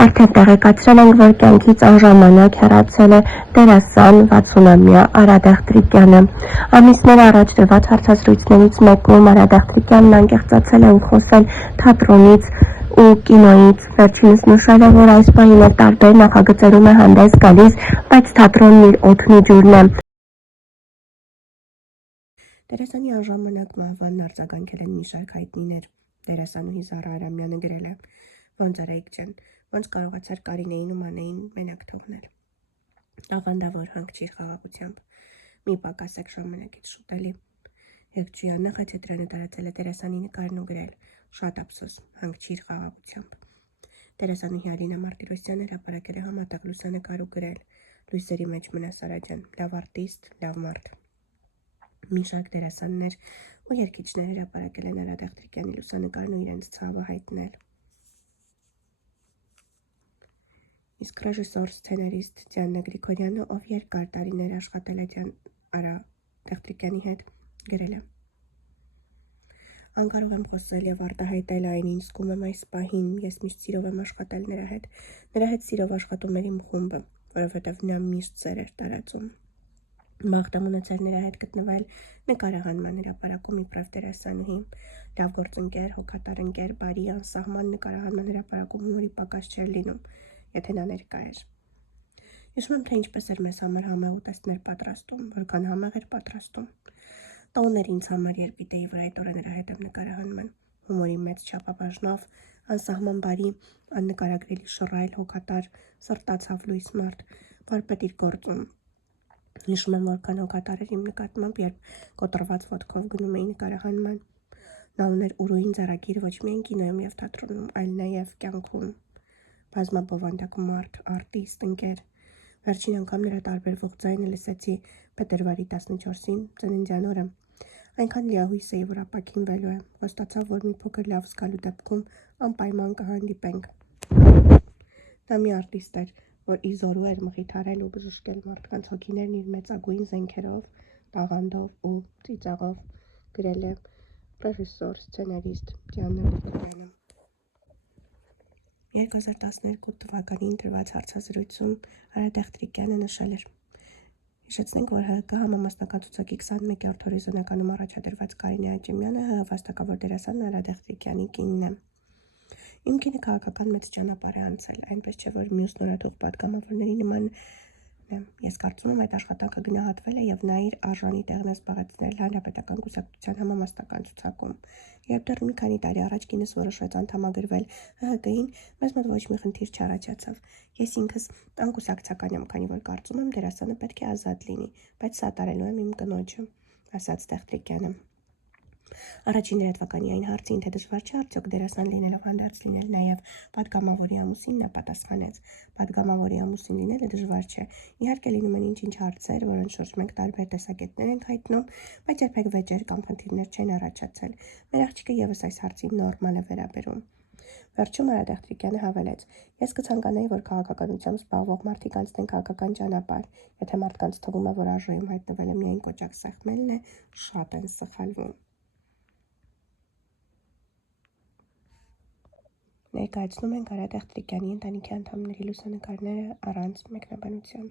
Արդեն տեղեկացրել ենք, որ կյանքից անժամանակ հեռացել է դերասան 60-ամյա Արա Դեղտրիկյանը։ Ամիսներ առաջ տված հարցազրույցներից մեկում Արա Դեղտրիկյանն անկեղծացել է ու խոսել թատրոնից ու կինոյից։ Վերջինս նշել է, որ այս պահին էլ տարբեր նախագծերում է հանդես գալիս, բայց թատրոնն իր օդն ու ջուրն է։ Դերասանի անժամանակ մահվանն արձագանքել են մի շարք հայտնիներ։ Դերասանուհի Զարա Արամյանը գրել է. «Ոնց արեք ջան, ոնց կարողացար Կարինեին ու Մանեին մենակ թողնել։ Ավանդավոր հանգչիր խաղաղությամբ, մի պակասեք ժամանակից շուտելի»։ Եղջյանը խաչատրյանը տարածել է դերասանի նկարն ու գրել. «Շատ ափսոս, հանգչիր խաղաղությամբ»։ Դերասանուհի Ալինա Մարտիրոսյանը հրապարակել է համատեղ լուսանկար ու գրել. «Լույսերի մեջ մնա Սարա ջան, լավ արտիստ, լավ մարդ»։ Մի շարք դերասաններ ու երգիչներ հրապարակել են Արա Դեղտրիկյանի լուսանկարն ու իրենց ցավը հայտնել։ Իսկ ռեժիսոր, սցենարիստ Դիանա Գրիգորյանը, ով երկար տարիներ աշխատել է Արա Դեղտրիկյանի հետ, գրել է. «Անկարող եմ խոսել եւ արտահայտել այն, ինչ զգում եմ այս պահին։ Ես միշտ սիրով եմ աշխատել նրա հետ սիրով աշխատում էր իմ խումբը, որովհետեւ նա միշտ սեր էր տարածում։ Բախտ եմ ունեցել նրա հետ գտնվել նկարահանման հրապարակում իբրև դերասանուհի, լավ գործընկեր, հոգատար ընկեր, բարի, անսահման նկարահանման հրապարակում հումորի պակաս չէր լինում, եթե նա ներկա էր։ Հիշում եմ, թե ինչպես էր մեզ համար համեղ ուտեստներ պատրաստում, որքան համեղ էր պատրաստում։ Տոն էր ինձ համար, երբ գիտեի, որ այդ օրը նրա հետ եմ նկարահանման։ Հումորի մեծ չափաբաժնով, անսահման բարի, աննկարագրելի շռայլ, հոգատար, սրտացավ լույս մարդ, վարպետ իր գործում։ Հիշում եմ, որքան հոգատար էր իմ նկատմամբ, երբ կոտրված ոտքով գնում էի նկարահանման։ Նա ուներ ուրույն ձեռագիր ոչ միայն կինոյում եւ թատրոնում, այլ նաեւ կյանքում։ Բազմաբովանդակ մարդ, արտիստ, ընկեր։ Վերջին անգամ նրա տարբերվող ձայնը լսեցի փետրվարի 14-ին, ծննդյան օրը։ Այնքան լիահույս էի, որ ապաքինվելու է։ Խոստացավ, որ մի փոքր լավ զգալու դեպքում անպայման կհանդիպենք։ Նա մի արտիստ էր, որ ի զորու էր մխիթարել ու բժշկել մարդկանց հոգիներն իր մեծագույն զենքերով, տաղանդով ու ծիծաղով, գրել է ռեժիսոր, սցենարիստ Դիանա Գրիգորյանը։ 2012 թվականին տրված հարցազրույցում Արա Դեղտրիկյանը նշել էր. «Հիշեցնենք, որ ՀՀԿ համամասնական ցուցակի 21-րդ հորիզոնականում առաջադրված Կարինե Աճեմյանը ՀՀ վաստակավոր դերասան Արա Դեղտրիկյանի կինն է։ Իմ կինը քաղաքական մեծ ճանապարհ է անցել, այնպես չէ, որ մյուս նորաթուխ պատգամավորների նման է։ Ես կարծում եմ, այդ աշխատանքը գնահատվել է եւ նա իր արժանի տեղն է զբաղեցնել Հանրապետական կուսակցության համամասնական ցուցակում։ Երբ դեռ մի քանի տարի առաջ կինս որոշվեց անդամագրվել ՀՀԿ-ին, մեզ մոտ ոչ մի խնդիր չառաջացավ։ Ես ինքս անկուսակցական եմ, քանի որ կարծում եմ դերասանը պետք է ազատ լինի, բայց սատարելու եմ իմ կնոջը», ասաց Դեղտրիկյանը։ Առաջին լրատվականի այն հարցին, թե դժվար չէ արդյոք դերասան լինելով հանդերձ լինել նաև պատգամավորի ամուսինն, նա պատասխանեց. «Պատգամավորի ամուսին լինելը դժվար չէ։ Իհարկե լինում են ինչ-ինչ հարցեր, որոնց շուրջ մենք տարբեր տեսակետներ ենք հայտնում, բայց երբեք վեճեր կամ խնդիրներ չեն առաջացել։ Մեր աղջիկը ևս այս հարցին նորմալ է վերաբերում»։ Վերջում Արա Դեղտրիկյանը հավելեց. «Ես կցանկանայի, որ քաղաքականությամբ զբաղվող մարդիկ անցնեն քաղաքական ճանապարհ։ Եթե մարդկանց թվում է, որ արժեում հայտնվելը միայն կոճակ սեղմելն է, շատ են սխալվում»։ Ներկայացնում ենք Արա Դեղտրիկյանի ընտանիքի անդամների լուսանկարները առանց մեկնաբանության։